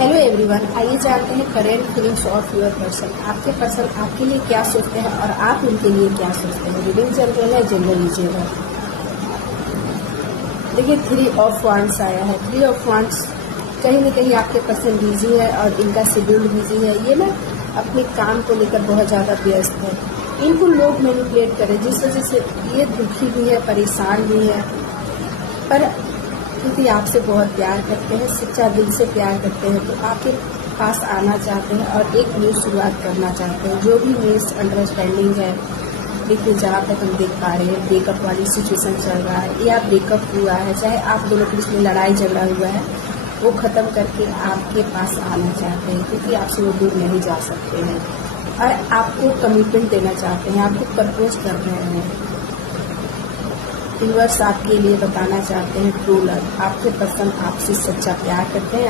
Hello everyone, आइए जानते हैं current feelings of your person. आपके पर्सन आपके लिए क्या सोचते हैं और आप उनके लिए क्या सोचते हैं। रीडिंग जनरल है, जनरल लीजिएगा। देखिए 3 ऑफ वांड्स आया है। 3 ऑफ वांड्स कहीं न कहीं आपके पर्सन बिजी है और इनका शेड्यूल बिजी है। ये ना अपने काम को लेकर बहुत ज़्यादा व्यस्त है। इनको लोग मैनिपुलेट करें, जिस वजह से ये दुखी भी है, परेशान भी है, पर क्योंकि आपसे बहुत प्यार करते हैं, सच्चा दिल से प्यार करते हैं, तो आपके पास आना चाहते हैं और एक न्यू शुरुआत करना चाहते हैं। जो भी मिसअंडरस्टैंडिंग है, देखिए जहाँ तक हम देख पा रहे हैं ब्रेकअप वाली सिचुएशन चल रहा है या ब्रेकअप हुआ है, चाहे आप दोनों के बीच में लड़ाई झगड़ा हुआ है, वो ख़त्म करके आपके पास आना चाहते हैं, क्योंकि आपसे वो दूर नहीं जा सकते हैं और आपको कमिटमेंट देना चाहते हैं, आपको प्रपोज कर रहे हैं। यूनिवर्स आपके लिए बताना चाहते हैं ट्रू लव। आपके पर्सन आपसे सच्चा प्यार करते हैं।